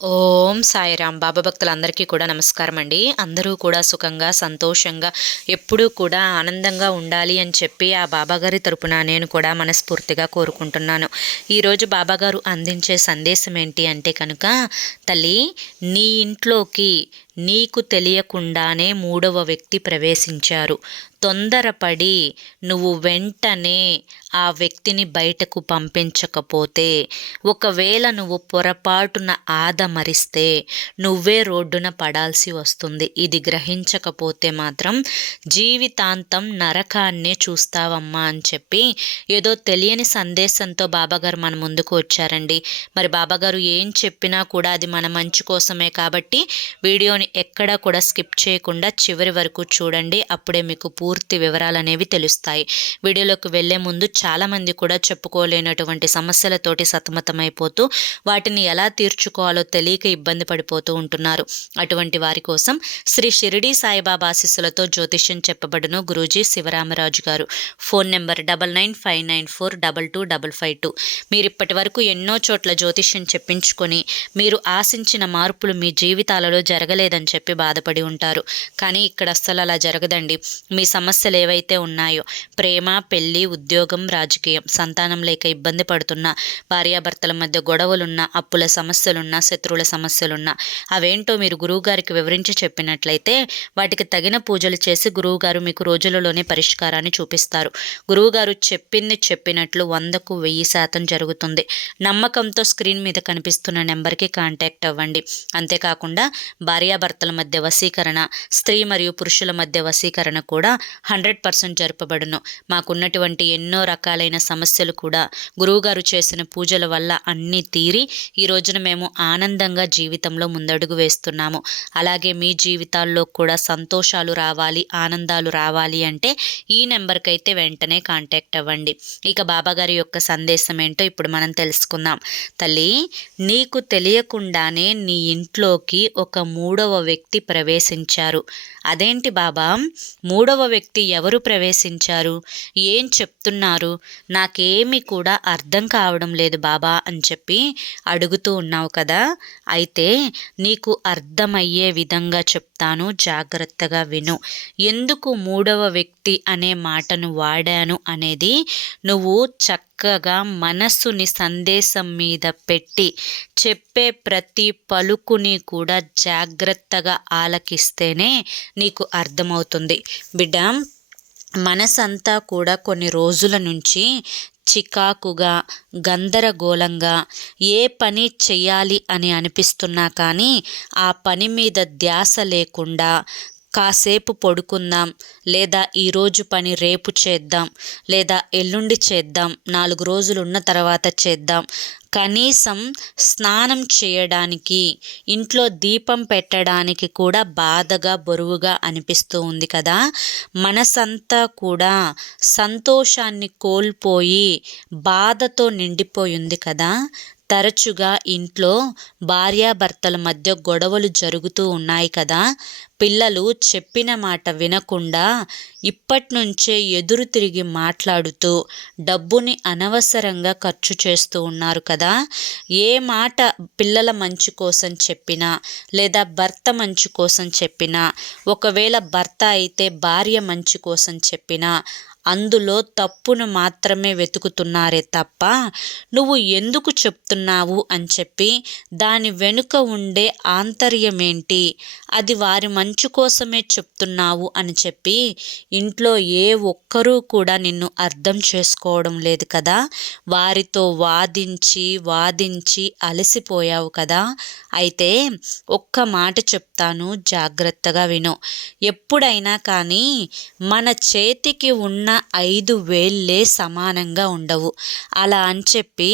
ఓం సాయిరాం బాబా భక్తులందరికీ కూడా నమస్కారం అండి. అందరూ కూడా సుఖంగా సంతోషంగా ఎప్పుడూ కూడా ఆనందంగా ఉండాలి అని చెప్పి ఆ బాబాగారి తరపున నేను కూడా మనస్ఫూర్తిగా కోరుకుంటున్నాను. ఈరోజు బాబాగారు అందించే సందేశం ఏంటి అంటే కనుక, తల్లి, నీ ఇంట్లోకి నీకు తెలియకుండానే మూడవ వ్యక్తి ప్రవేశించారు. తొందరపడి నువ్వు వెంటనే ఆ వ్యక్తిని బయటకు పంపించకపోతే, ఒకవేళ నువ్వు పొరపాటున ఆదమరిస్తే నువ్వే రోడ్డున పడాల్సి వస్తుంది. ఇది గ్రహించకపోతే మాత్రం జీవితాంతం నరకాన్నే చూస్తావమ్మా అని చెప్పి ఏదో తెలియని సందేశంతో బాబాగారు మన ముందుకు వచ్చారండి. మరి బాబాగారు ఏం చెప్పినా కూడా అది మన మంచి కోసమే కాబట్టి వీడియోని ఎక్కడా కూడా స్కిప్ చేయకుండా చివరి వరకు చూడండి. అప్పుడే మీకు పూర్తి వివరాలు అనేవి తెలుస్తాయి. వీడియోలోకి వెళ్లే ముందు చాలామంది కూడా చెప్పుకోలేనటువంటి సమస్యలతోటి సతమతమైపోతూ వాటిని ఎలా తీర్చుకోవాలో తెలియక ఇబ్బంది పడిపోతూ ఉంటున్నారు. అటువంటి వారి కోసం శ్రీ షిరిడి సాయిబాబా ఆశీస్సులతో జ్యోతిష్యం చెప్పబడును గురూజీ శివరామరాజు గారు. Phone number 995994225552. మీరు ఇప్పటి వరకు ఎన్నో చోట్ల జ్యోతిష్యం చెప్పించుకొని మీరు ఆశించిన మార్పులు మీ జీవితాలలో జరగలేదని చెప్పి బాధపడి ఉంటారు. కానీ ఇక్కడ అస్సలు అలా జరగదండి. మీ సమస్యలు ఏవైతే ఉన్నాయో, ప్రేమ, పెళ్లి, ఉద్యోగం, రాజకీయం, సంతానం లేక ఇబ్బంది పడుతున్నా, భార్యాభర్తల మధ్య గొడవలున్నా, అప్పుల సమస్యలున్నా, శత్రువుల సమస్యలున్నా, అవేంటో మీరు గురువుగారికి వివరించి చెప్పినట్లయితే వాటికి తగిన పూజలు చేసి గురువుగారు మీకు రోజులలోనే పరిష్కారాన్ని చూపిస్తారు. గురువుగారు చెప్పింది చెప్పినట్లు 100కు 1000% జరుగుతుంది. నమ్మకంతో స్క్రీన్ మీద కనిపిస్తున్న నెంబర్కి కాంటాక్ట్ అవ్వండి. అంతేకాకుండా భార్యాభర్తల మధ్య వశీకరణ, స్త్రీ మరియు పురుషుల మధ్య వశీకరణ కూడా 100% జరపబడును. మాకున్నటువంటి ఎన్నో రకాలైన సమస్యలు కూడా గురువుగారు చేసిన పూజల వల్ల అన్నీ తీరి ఈ రోజున మేము ఆనందంగా జీవితంలో ముందడుగు వేస్తున్నాము. అలాగే మీ జీవితాల్లో కూడా సంతోషాలు రావాలి, ఆనందాలు రావాలి అంటే ఈ నెంబర్కి అయితే వెంటనే కాంటాక్ట్ అవ్వండి. ఇక బాబాగారి యొక్క సందేశం ఏంటో ఇప్పుడు మనం తెలుసుకుందాం. తల్లి, నీకు తెలియకుండానే నీ ఇంట్లోకి ఒక మూడవ వ్యక్తి ప్రవేశించారు. అదేంటి బాబా, మూడవ వ్యక్తి ఎవరు ప్రవేశించారు, ఏం చెప్తున్నారు, నాకేమీ కూడా అర్థం కావడం లేదు బాబా అని చెప్పి అడుగుతూ ఉన్నావు కదా. అయితే నీకు అర్థమయ్యే విధంగా చెప్తాను, జాగ్రత్తగా విను. ఎందుకు మూడవ వ్యక్తి అనే మాటను వాడాను అనేది నువ్వు చక్కగా మనస్సుని సందేశం మీద పెట్టి చెప్పే ప్రతి పలుకుని కూడా జాగ్రత్తగా ఆలకిస్తేనే నీకు అర్థమవుతుంది. బిడ్డ, మనసంతా కూడా కొన్ని రోజుల నుంచి చికాకుగా, గందరగోళంగా, ఏ పని చెయ్యాలి అని అనిపిస్తున్నా కానీ ఆ పని మీద ధ్యాస లేకుండా, కాసేపు పడుకుందాం, లేదా ఈరోజు పని రేపు చేద్దాం, లేదా ఎల్లుండి చేద్దాం, 4 రోజులు ఉన్న తర్వాత చేద్దాం, కనీసం స్నానం చేయడానికి, ఇంట్లో దీపం పెట్టడానికి కూడా బాధగా, బరువుగా అనిపిస్తూ ఉంది కదా. మనసంతా కూడా సంతోషాన్ని కోల్పోయి బాధతో నిండిపోయింది కదా. తరచుగా ఇంట్లో భార్యాభర్తల మధ్య గొడవలు జరుగుతూ ఉన్నాయి కదా. పిల్లలు చెప్పిన మాట వినకుండా ఇప్పటి నుంచే ఎదురు తిరిగి మాట్లాడుతూ డబ్బుని అనవసరంగా ఖర్చు చేస్తూ ఉన్నారు కదా. ఏ మాట పిల్లల మంచి కోసం చెప్పినా, లేదా భర్త మంచి కోసం చెప్పినా, ఒకవేళ భర్త అయితే భార్య మంచి కోసం చెప్పినా అందులో తప్పును మాత్రమే వెతుకుతున్నారే తప్ప నువ్వు ఎందుకు చెప్తున్నావు అని చెప్పి దాని వెనుక ఉండే ఆంతర్యమేంటి, అది వారి మంచి కోసమే చెప్తున్నావు అని చెప్పి ఇంట్లో ఏ ఒక్కరూ కూడా నిన్ను అర్థం చేసుకోవడం లేదు కదా. వారితో వాదించి వాదించి అలసిపోయావు కదా. అయితే ఒక్క మాట చెప్తాను, జాగ్రత్తగా విను. ఎప్పుడైనా కానీ మన చేతికి ఉన్న 5 వేళ్ళే సమానంగా ఉండవు. అలా అని చెప్పి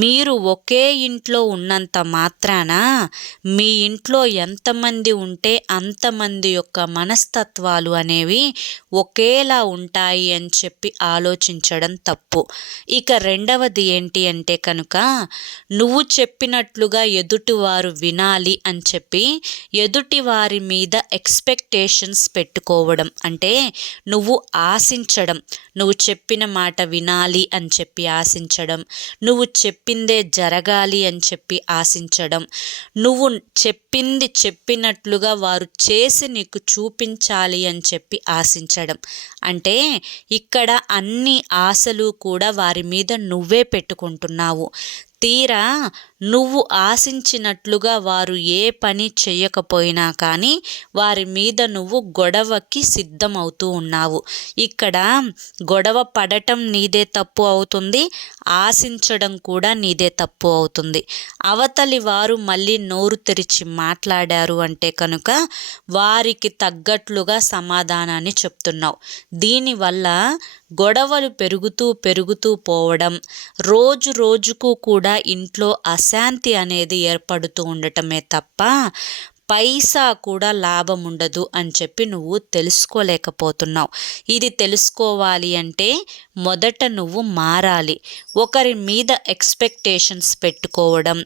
మీరు ఒకే ఇంట్లో ఉన్నంత మాత్రాన మీ ఇంట్లో ఎంతమంది ఉంటే అంతమంది యొక్క మనస్తత్వాలు అనేవి ఒకేలా ఉంటాయి అని చెప్పి ఆలోచించడం తప్పు. ఇక రెండవది ఏంటి అంటే కనుక, నువ్వు చెప్పినట్లుగా ఎదుటివారు వినాలి అని చెప్పి ఎదుటి వారి మీద ఎక్స్పెక్టేషన్స్ పెట్టుకోవడం, అంటే నువ్వు ఆశించ ఆశించడం, నువ్వు చెప్పిన మాట వినాలి అని చెప్పి ఆశించడం, నువ్వు చెప్పిందే జరగాలి అని చెప్పి ఆశించడం, నువ్వు చెప్పింది చెప్పినట్లుగా వారు చేసి నీకు చూపించాలి అని చెప్పి ఆశించడం. అంటే ఇక్కడ అన్ని ఆశలు కూడా వారి మీద నువ్వే పెట్టుకుంటున్నావు. తీరా నువ్వు ఆశించినట్లుగా వారు ఏ పని చెయ్యకపోయినా కానీ వారి మీద నువ్వు గొడవకి సిద్ధమవుతూ ఉన్నావు. ఇక్కడ గొడవ పడటం నీదే తప్పు అవుతుంది, ఆశించడం కూడా నీదే తప్పు అవుతుంది. అవతలి వారు మళ్ళీ నోరు తెరిచి మాట్లాడారు అంటే కనుక వారికి తగ్గట్లుగా సమాధానాన్ని చెప్తున్నావు. దీనివల్ల గొడవలు పెరుగుతూ పోవడం, రోజు రోజుకు కూడా ఇంట్లో అశాంతి అనేది ఏర్పడుతూ ఉండటమే తప్ప పైసా కూడా లాభం ఉండదు అని చెప్పి నువ్వు తెలుసుకోలేకపోతున్నావు. ఇది తెలుసుకోవాలి అంటే మొదట నువ్వు మారాలి. ఒకరి మీద ఎక్స్పెక్టేషన్స్ పెట్టుకోవడం,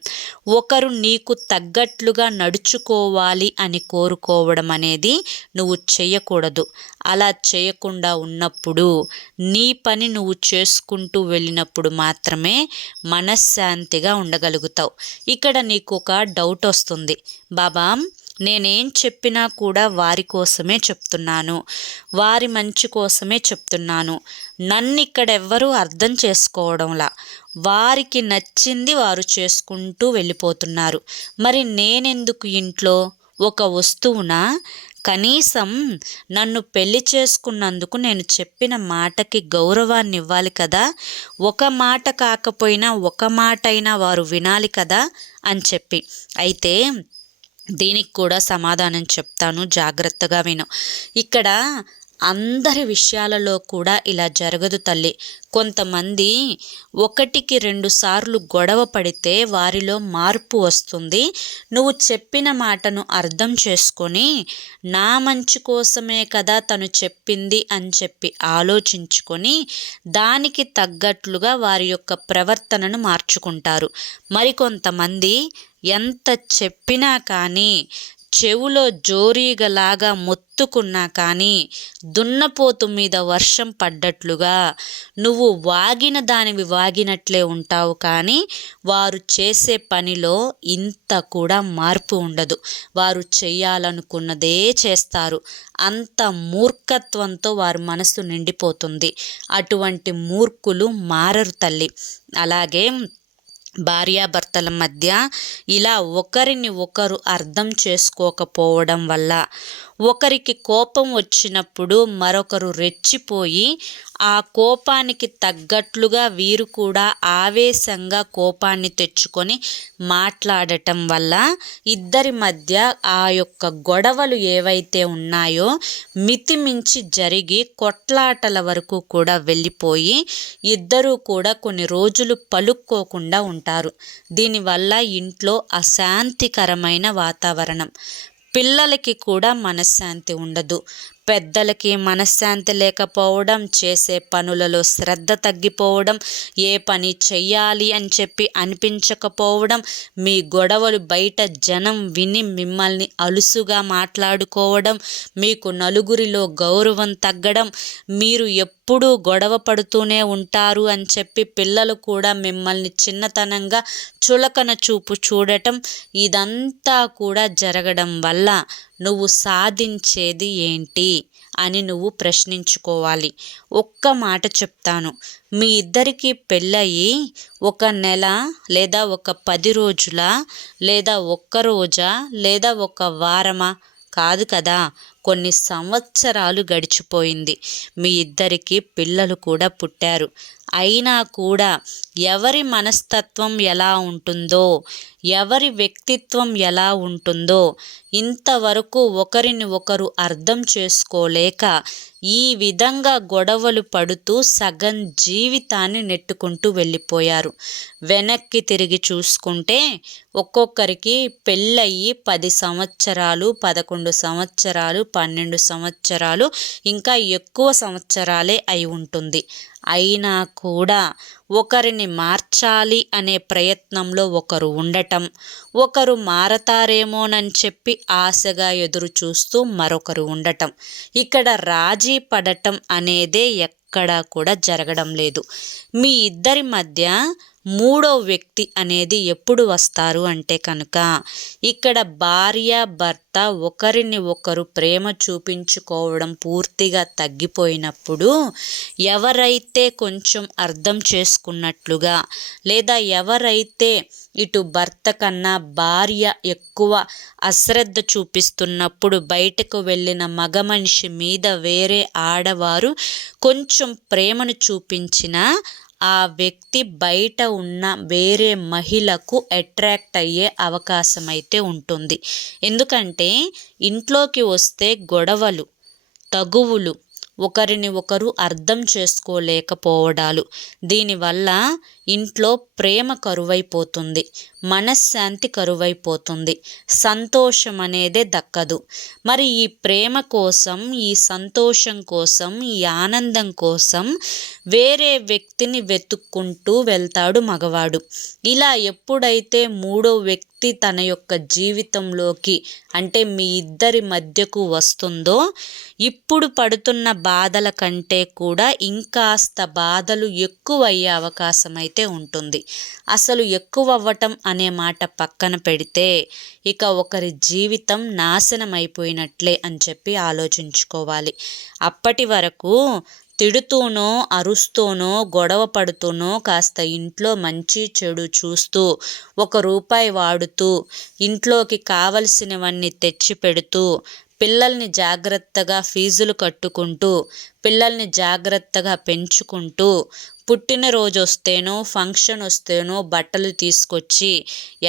ఒకరు నీకు తగ్గట్లుగా నడుచుకోవాలి అని కోరుకోవడం అనేది నువ్వు చేయకూడదు. అలా చేయకుండా ఉన్నప్పుడు నీ పని నువ్వు చేసుకుంటూ వెళ్ళినప్పుడు మాత్రమే మనశ్శాంతిగా ఉండగలుగుతావు. ఇక్కడ నీకు ఒక డౌట్ వస్తుంది, బాబా నేనేం చెప్పినా కూడా వారి కోసమే చెప్తున్నాను, వారి మంచి కోసమే చెప్తున్నాను, నన్ను ఇక్కడ ఎవ్వరూ అర్థం చేసుకోవడంలా, వారికి నచ్చింది వారు చేసుకుంటూ వెళ్ళిపోతున్నారు. మరి నేనెందుకు ఇంట్లో ఒక వస్తువునా? కనీసం నన్ను పెళ్లి చేసుకున్నందుకు నేను చెప్పిన మాటకి గౌరవాన్ని ఇవ్వాలి కదా, ఒక మాట కాకపోయినా ఒక మాట అయినా వారు వినాలి కదా అని చెప్పి. అయితే దీనికి కూడా సమాధానం చెప్తాను, జాగ్రత్తగా విను. ఇక్కడ అందరి విషయాలలో కూడా ఇలా జరగదు తల్లి. కొంతమంది 1-2 సార్లు గొడవ పడితే వారిలో మార్పు వస్తుంది. నువ్వు చెప్పిన మాటను అర్థం చేసుకొని నా మంచి కోసమే కదా తను చెప్పింది అని చెప్పి ఆలోచించుకొని దానికి తగ్గట్లుగా వారి యొక్క ప్రవర్తనను మార్చుకుంటారు. మరికొంతమంది ఎంత చెప్పినా కానీ చెవులో జోరీగలాగా మొత్తుకున్నా కానీ దున్నపోతు మీద వర్షం పడ్డట్లుగా నువ్వు వాగిన దానివి వాగినట్లే ఉంటావు, కానీ వారు చేసే పనిలో ఇంత కూడా మార్పు ఉండదు. వారు చేయాలనుకున్నదే చేస్తారు. అంత మూర్ఖత్వంతో వారి మనసు నిండిపోతుంది. అటువంటి మూర్ఖులు మారరు తల్లి. అలాగే భార్యాభర్తల మధ్య ఇలా ఒకరిని ఒకరు అర్థం చేసుకోకపోవడం వల్ల ఒకరికి కోపం వచ్చినప్పుడు మరొకరు రెచ్చిపోయి ఆ కోపానికి తగ్గట్లుగా వీరు కూడా ఆవేశంగా కోపాన్ని తెచ్చుకొని మాట్లాడటం వల్ల ఇద్దరి మధ్య ఆ యొక్క గొడవలు ఏవైతే ఉన్నాయో మితిమించి జరిగి కొట్లాటల వరకు కూడా వెళ్ళిపోయి ఇద్దరూ కూడా కొన్ని రోజులు పలుక్కోకుండా ఉంటారు. దీనివల్ల ఇంట్లో అశాంతికరమైన వాతావరణం, పిల్లలకి కూడా మనశ్శాంతి ఉండదు, పెద్దలకి మనశ్శాంతి లేకపోవడం, చేసే పనులలో శ్రద్ధ తగ్గిపోవడం, ఏ పని చెయ్యాలి అని చెప్పి అనిపించకపోవడం, మీ గొడవలు బయట జనం విని మిమ్మల్ని అలుసుగా మాట్లాడుకోవడం, మీకు నలుగురిలో గౌరవం తగ్గడం, మీరు ఎప్పుడూ గొడవ పడుతూనే ఉంటారు అని చెప్పి పిల్లలు కూడా మిమ్మల్ని చిన్నతనంగా చులకన చూపు చూడటం, ఇదంతా కూడా జరగడం వల్ల నువ్వు సాధించేది ఏంటి అని నువ్వు ప్రశ్నించుకోవాలి. ఒక్క మాట చెప్తాను, మీ ఇద్దరికి పెళ్ళయి 1 నెల లేదా ఒక 10 రోజుల లేదా 1 రోజా లేదా 1 వారమా కాదు కదా, కొన్ని సంవత్సరాలు గడిచిపోయింది. మీ ఇద్దరికి పిల్లలు కూడా పుట్టారు. అయినా కూడా ఎవరి మనస్తత్వం ఎలా ఉంటుందో, ఎవరి వ్యక్తిత్వం ఎలా ఉంటుందో ఇంతవరకు ఒకరిని ఒకరు అర్థం చేసుకోలేక ఈ విధంగా గొడవలు పడుతూ సగం జీవితాన్ని నెట్టుకుంటూ వెళ్ళిపోయారు. వెనక్కి తిరిగి చూసుకుంటే ఒక్కొక్కరికి పెళ్ళయి 10 సంవత్సరాలు, 11 సంవత్సరాలు, 12 సంవత్సరాలు, ఇంకా ఎక్కువ సంవత్సరాలే అయి ఉంటుంది. అయినా కూడా ఒకరిని మార్చాలి అనే ప్రయత్నంలో ఒకరు ఉండటం, ఒకరు మారతారేమోనని చెప్పి ఆశగా ఎదురు చూస్తూ మరొకరు ఉండటం. ఇక్కడ రాజీ పడటం అనేదే ఎక్కడా కూడా జరగడం లేదు. మీ ఇద్దరి మధ్య మూడో వ్యక్తి అనేది ఎప్పుడు వస్తారు అంటే కనుక, ఇక్కడ భార్య భర్త ఒకరిని ఒకరు ప్రేమ చూపించుకోవడం పూర్తిగా తగ్గిపోయినప్పుడు, ఎవరైతే కొంచెం అర్థం చేసుకున్నట్లుగా, లేదా ఎవరైతే ఇటు భర్త కన్నా భార్య ఎక్కువ అశ్రద్ధ చూపిస్తున్నప్పుడు బయటకు వెళ్ళిన మగ మనిషి మీద వేరే ఆడవారు కొంచెం ప్రేమను చూపించినా ఆ వ్యక్తి బయట ఉన్న వేరే మహిళకు అట్రాక్ట్ అయ్యే అవకాశం అయితే ఉంటుంది. ఎందుకంటే ఇంట్లోకి వస్తే గొడవలు, తగువులు, ఒకరిని ఒకరు అర్థం చేసుకోలేకపోవడాలు, దీనివల్ల ఇంట్లో ప్రేమ కరువైపోతుంది, మనశ్శాంతి కరువైపోతుంది, సంతోషం అనేదే దక్కదు. మరి ఈ ప్రేమ కోసం, ఈ సంతోషం కోసం, ఈ ఆనందం కోసం వేరే వ్యక్తిని వెతుక్కుంటూ వెళ్తాడు మగవాడు. ఇలా ఎప్పుడైతే మూడో వ్యక్తి తన యొక్క జీవితంలోకి, అంటే మీ ఇద్దరి మధ్యకు వస్తుందో, ఇప్పుడు పడుతున్న బాధల కంటే కూడా ఇంకాస్త బాధలు ఎక్కువయ్యే అవకాశం అయితే ఉంటుంది. అసలు ఎక్కువ అవ్వటం అనే మాట పక్కన పెడితే ఇక ఒకరి జీవితం నాశనం అయిపోయినట్లే అని చెప్పి ఆలోచించుకోవాలి. అప్పటి వరకు తిడుతూనో, అరుస్తూనో, గొడవ పడుతూనో, కాస్త ఇంట్లో మంచి చెడు చూస్తూ, ₹1 వాడుతూ, ఇంట్లోకి కావలసినవన్నీ తెచ్చి పెడుతూ, పిల్లల్ని జాగ్రత్తగా ఫీజులు కట్టుకుంటూ, పిల్లల్ని జాగ్రత్తగా పెంచుకుంటూ, పుట్టినరోజు వస్తేనో ఫంక్షన్ వస్తేనో బట్టలు తీసుకొచ్చి,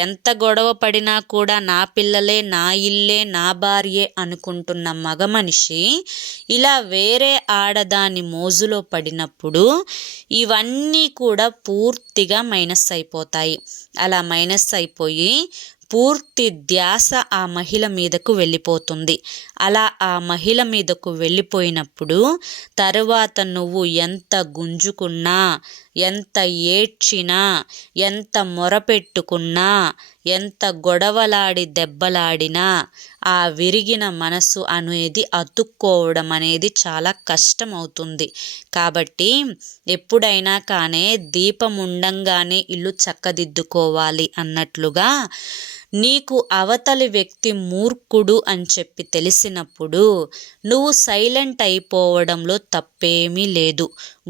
ఎంత గొడవ పడినా కూడా నా పిల్లలే, నా ఇల్లే, నా భార్యే అనుకుంటున్న మగ మనిషి ఇలా వేరే ఆడదాని మోజులో పడినప్పుడు ఇవన్నీ కూడా పూర్తిగా మైనస్ అయిపోతాయి. అలా మైనస్ అయిపోయి పూర్తి ధ్యాస ఆ మహిళ మీదకు వెళ్ళిపోతుంది. అలా ఆ మహిళ మీదకు వెళ్ళిపోయినప్పుడు తరువాత నువ్వు ఎంత గుంజుకున్నా, ఎంత ఏడ్చినా, ఎంత మొరపెట్టుకున్నా, ఎంత గొడవలాడి దెబ్బలాడినా ఆ విరిగిన మనసు అనేది అతుక్కోవడం అనేది చాలా కష్టం అవుతుంది. కాబట్టి ఎప్పుడైనా కానీ దీపం ఉండంగానే ఇల్లు చక్కదిద్దుకోవాలి అన్నట్లుగా, నీకు అవతలి వ్యక్తి మూర్ఖుడు అని చెప్పి తెలిసినప్పుడు నువ్వు సైలెంట్ అయిపోవడంలో తప్పేమీ లేదు.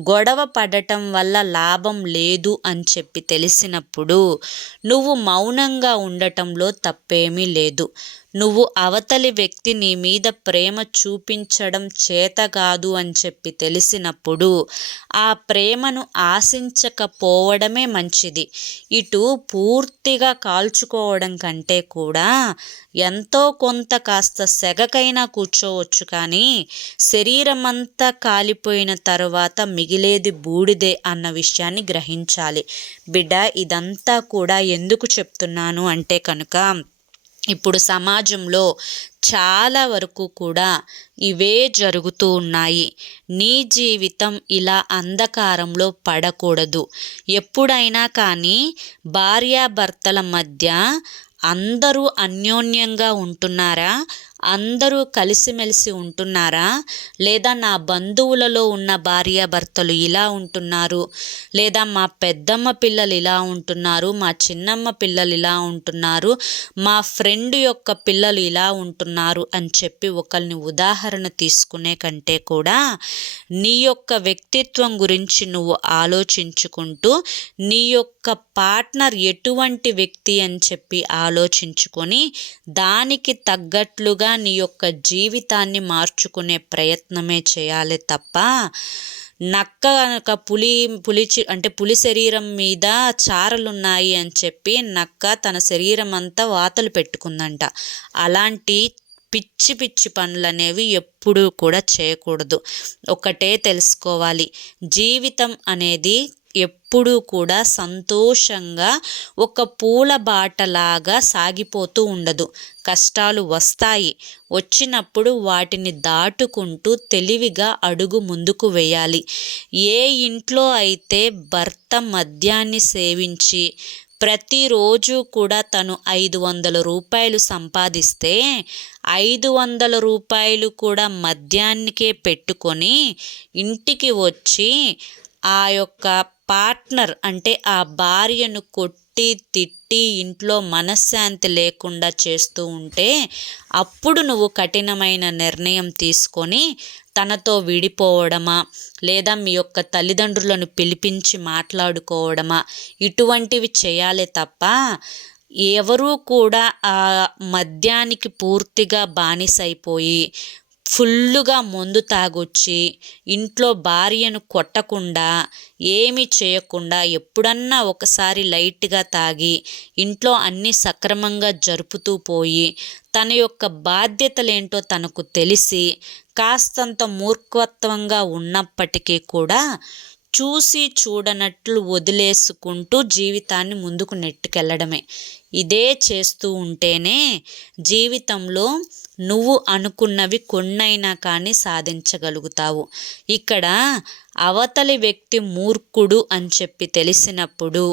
గొడవ పడటం వల్ల లాభం లేదు అని చెప్పి తెలిసినప్పుడు నువ్వు మౌనంగా ఉండటంలో తప్పేమీ లేదు. నువ్వు అవతలి వ్యక్తి నీ మీద ప్రేమ చూపించడం చేత కాదు అని చెప్పి తెలిసినప్పుడు ఆ ప్రేమను ఆశించకపోవడమే మంచిది. ఇటు పూర్తిగా కాల్చుకోవడం కంటే కూడా ఎంతో కొంత కాస్త సెగకైనా కూర్చోవచ్చు, కానీ శరీరమంతా కాలిపోయిన తర్వాత మిగిలేది బూడిదే అన్న విషయాన్ని గ్రహించాలి. బిడ్డ, ఇదంతా కూడా ఎందుకు చెప్తున్నాను అంటే కనుక, ఇప్పుడు సమాజంలో చాలా వరకు కూడా ఇవే జరుగుతూ ఉన్నాయి. నీ జీవితం ఇలా అంధకారంలో పడకూడదు. ఎప్పుడైనా కానీ భార్యాభర్తల మధ్య అందరూ అన్యోన్యంగా ఉంటున్నారా? అందరూ కలిసిమెలిసి ఉంటున్నారా? లేదా నా బంధువులలో ఉన్న భార్యాభర్తలు ఇలా ఉంటున్నారు, లేదా మా పెద్దమ్మ పిల్లలు ఇలా ఉంటున్నారు, మా చిన్నమ్మ పిల్లలు ఇలా ఉంటున్నారు, మా ఫ్రెండ్ యొక్క పిల్లలు ఇలా ఉంటున్నారు అని చెప్పి ఒకరిని ఉదాహరణ తీసుకునే కంటే కూడా నీ యొక్క వ్యక్తిత్వం గురించి నువ్వు ఆలోచించుకుంటూ, నీ యొక్క పార్ట్నర్ ఎటువంటి వ్యక్తి అని చెప్పి ఆలోచించుకొని దానికి తగ్గట్లుగా నీ యొక్క జీవితాన్ని మార్చుకునే ప్రయత్నమే చేయాలి తప్ప, నక్క కనుక పులి శరీరం మీద చారలున్నాయి అని చెప్పి నక్క తన శరీరం అంతా వాతలు పెట్టుకుందంట. అలాంటి పిచ్చి పిచ్చి పనులు అనేవి ఎప్పుడూ కూడా చేయకూడదు. ఒకటే తెలుసుకోవాలి, జీవితం అనేది ఎప్పుడూ కూడా సంతోషంగా ఒక పూల బాటలాగా సాగిపోతూ ఉండదు. కష్టాలు వస్తాయి. వచ్చినప్పుడు వాటిని దాటుకుంటూ తెలివిగా అడుగు ముందుకు వేయాలి. ఏ ఇంట్లో అయితే భర్త మద్యాన్ని సేవించి ప్రతిరోజు కూడా తను 500 రూపాయలు సంపాదిస్తే 500 రూపాయలు కూడా మద్యానికే పెట్టుకొని ఇంటికి వచ్చి ఆ యొక్క పార్ట్నర్ అంటే ఆ భార్యను కొట్టి తిట్టి ఇంట్లో మనశ్శాంతి లేకుండా చేస్తూ ఉంటే అప్పుడు నువ్వు కఠినమైన నిర్ణయం తీసుకొని తనతో విడిపోవడమా లేదా మీ యొక్క తల్లిదండ్రులను పిలిపించి మాట్లాడుకోవడమా ఇటువంటివి చేయాలి తప్ప ఎవరూ కూడా ఆ మద్యానికి పూర్తిగా బానిసైపోయి ఫుల్లుగా మందు తాగొచ్చి ఇంట్లో భార్యను కొట్టకుండా ఏమీ చేయకుండా ఎప్పుడన్నా ఒకసారి లైట్గా తాగి ఇంట్లో అన్నీ సక్రమంగా జరుపుతూ పోయి తన యొక్క బాధ్యతలేంటో తనకు తెలిసి కాస్తంత మూర్ఖత్వంగా ఉన్నప్పటికీ కూడా చూసి చూడనట్లు వదిలేసుకుంటూ జీవితాన్ని ముందుకు నెట్టుకెళ్ళడమే. ఇదే చేస్తూ ఉంటేనే జీవితంలో నువ్వు అనుకున్నవి కొన్నైనా కానీ సాధించగలుగుతావు. ఇక్కడ అవతలి వ్యక్తి మూర్ఖుడు అని చెప్పి తెలిసినప్పుడు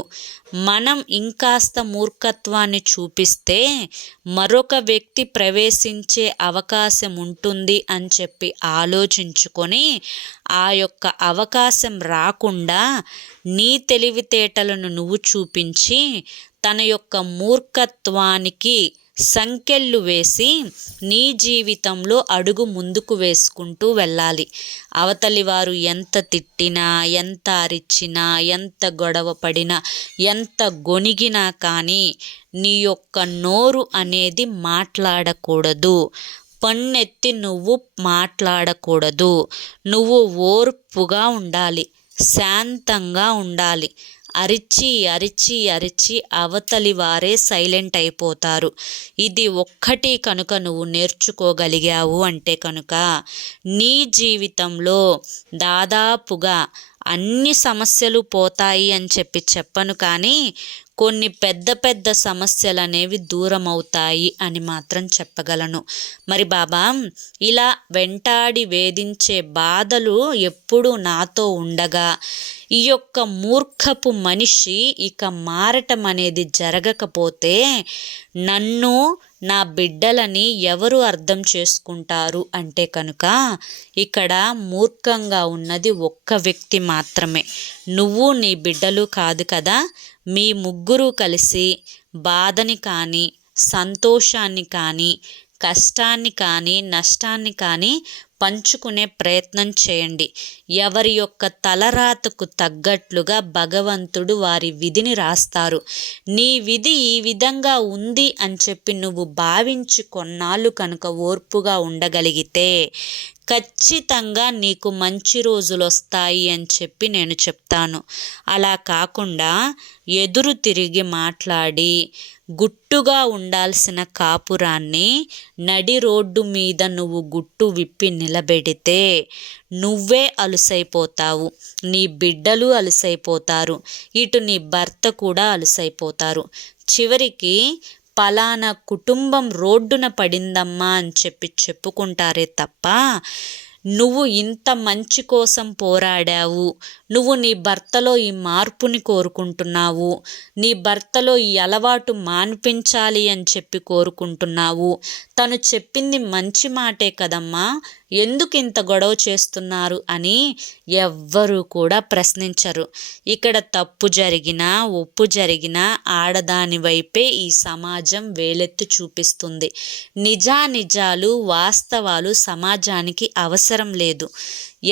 మనం ఇంకాస్త మూర్ఖత్వాన్ని చూపిస్తే మరొక వ్యక్తి ప్రవేశించే అవకాశం ఉంటుంది అని చెప్పి ఆలోచించుకొని ఆ యొక్క అవకాశం రాకుండా నీ తెలివితేటలను నువ్వు చూపించి తన యొక్క మూర్ఖత్వానికి సంకెళ్ళు వేసి నీ జీవితంలో అడుగు ముందుకు వేసుకుంటూ వెళ్ళాలి. అవతలి వారు ఎంత తిట్టినా ఎంత అరిచినా ఎంత గొడవ పడినా ఎంత గొణిగినా కానీ నీ యొక్క నోరు అనేది మాట్లాడకూడదు. పన్నెత్తి నువ్వు మాట్లాడకూడదు. నువ్వు ఓర్పుగా ఉండాలి, శాంతంగా ఉండాలి. అరిచి అరిచి అరిచి అవతలి వారే సైలెంట్ అయిపోతారు. ఇది ఒక్కటి కనుక నువ్వు నేర్చుకోగలిగావు అంటే కనుక నీ జీవితంలో దాదాపుగా అన్ని సమస్యలు పోతాయి అని చెప్పను కానీ కొన్ని పెద్ద పెద్ద సమస్యలు అనేవి దూరం అవుతాయి అని మాత్రం చెప్పగలను. మరి బాబా ఇలా వెంటాడి వేధించే బాధలు ఎప్పుడూ నాతో ఉండగా ఈ యొక్క మూర్ఖపు మనిషి ఇక మారటం అనేది జరగకపోతే నన్ను నా బిడ్డలని ఎవరు అర్థం చేసుకుంటారు అంటే కనుక ఇక్కడ మూర్ఖంగా ఉన్నది ఒక్క వ్యక్తి మాత్రమే, నువ్వు నీ బిడ్డలు కాదు కదా. మీ ముగ్గురు కలిసి బాధని కానీ సంతోషాన్ని కానీ కష్టాన్ని కానీ నష్టాన్ని కానీ పంచుకునే ప్రయత్నం చేయండి. ఎవరి యొక్క తలరాతకు తగ్గట్లుగా భగవంతుడు వారి విధిని రాస్తారు. నీ విధి ఈ విధంగా ఉంది అని చెప్పి నువ్వు భావించి కొన్నాళ్ళు కనుక ఓర్పుగా ఉండగలిగితే ఖచ్చితంగా నీకు మంచి రోజులు వస్తాయి అని చెప్పి నేను చెప్తాను. అలా కాకుండా ఎదురు తిరిగి మాట్లాడి గుట్టుగా ఉండాల్సిన కాపురాన్ని నడి రోడ్డు మీద నువ్వు గుట్టు విప్పి నిలబెడితే నువ్వే అలుసైపోతావు, నీ బిడ్డలు అలుసైపోతారు, ఇటు నీ భర్త కూడా అలుసైపోతారు. చివరికి పలానా కుటుంబం రోడ్డున పడిందమ్మా అని చెప్పి చెప్పుకుంటారే తప్ప నువ్వు ఇంత మంచి కోసం పోరాడావు, నువ్వు నీ భర్తలో ఈ మార్పుని కోరుకుంటున్నావు, నీ భర్తలో ఈ అలవాటు మాన్పించాలి అని చెప్పి కోరుకుంటున్నావు, తను చెప్పింది మంచి మాటే కదమ్మా, ఎందుకు ఇంత గొడవ చేస్తున్నారు అని ఎవ్వరూ కూడా ప్రశ్నించరు. ఇక్కడ తప్పు జరిగినా ఒప్పు జరిగినా ఆడదాని వైపే ఈ సమాజం వేలెత్తి చూపిస్తుంది. నిజానిజాలు వాస్తవాలు సమాజానికి అవసరం లేదు.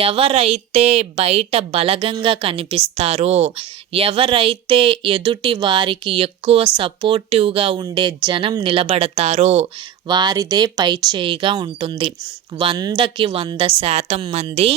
ఎవరైతే బయట బలగంగా కనిపిస్తారో, ఎవరైతే ఎదుటి వారికి ఎక్కువ సపోర్టివ్గా ఉండే జనం నిలబడతారో వారిదే పైచేయిగా ఉంటుంది. 100కి 100% మంది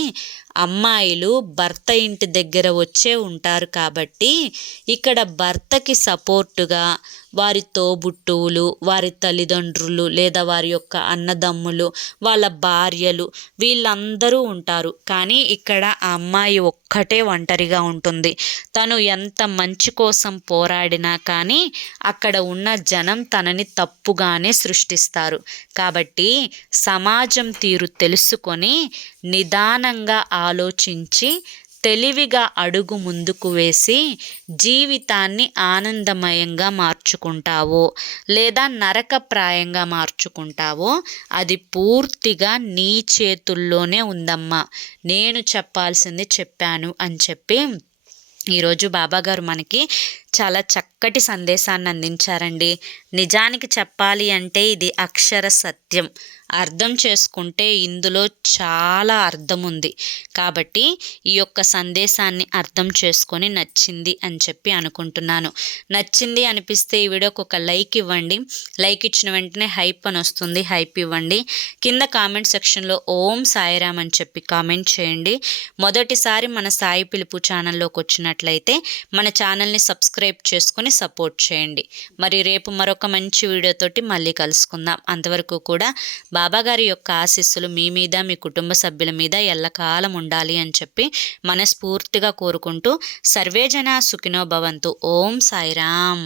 అమ్మాయిలు భర్త ఇంటి దగ్గర వచ్చే ఉంటారు కాబట్టి ఇక్కడ భర్తకి సపోర్టుగా వారి తోబుట్టువులు, వారి తల్లిదండ్రులు లేదా వారి యొక్క అన్నదమ్ములు, వాళ్ళ భార్యలు వీళ్ళందరూ ఉంటారు. కానీ ఇక్కడ ఆ అమ్మాయి ఒక్కటే ఒంటరిగా ఉంటుంది. తను ఎంత మంచి కోసం పోరాడినా కానీ అక్కడ ఉన్న జనం తనని తప్పుగానే సృష్టిస్తారు. కాబట్టి సమాజం తీరు తెలుసుకొని నిదానంగా ఆలోచించి తెలివిగా అడుగు ముందుకు వేసి జీవితాన్ని ఆనందమయంగా మార్చుకుంటావో లేదా నరకప్రాయంగా మార్చుకుంటావో అది పూర్తిగా నీ చేతుల్లోనే ఉందమ్మా. నేను చెప్పాల్సింది చెప్పాను అని చెప్పి ఈరోజు బాబాగారు మనకి చాలా చక్కటి సందేశాన్ని అందించారండి. నిజానికి చెప్పాలి అంటే ఇది అక్షర సత్యం. అర్థం చేసుకుంటే ఇందులో చాలా అర్థం ఉంది. కాబట్టి ఈ యొక్క సందేశాన్ని అర్థం చేసుకొని నచ్చింది అని చెప్పి అనుకుంటున్నాను. నచ్చింది అనిపిస్తే ఈ వీడియోకి ఒక లైక్ ఇవ్వండి. లైక్ ఇచ్చిన వెంటనే హైప్ అని వస్తుంది, హైప్ ఇవ్వండి. కింద కామెంట్ సెక్షన్లో ఓం సాయిరామ్ అని చెప్పి కామెంట్ చేయండి. మొదటిసారి మన సాయి పిలుపు ఛానల్లోకి వచ్చినట్లయితే మన ఛానల్ని సబ్స్క్రైబ్ చేసుకొని సపోర్ట్ చేయండి. మరి రేపు మరొక మంచి వీడియోతోటి మళ్ళీ కలుసుకుందాం. అంతవరకు కూడా బాబాగారి యొక్క ఆశీస్సులు మీ మీద, మీ కుటుంబ సభ్యుల మీద ఎల్లకాలం ఉండాలి అని చెప్పి మనస్ఫూర్తిగా కోరుకుంటూ సర్వేజన సుఖినో భవంతు. ఓం సాయిరామ్.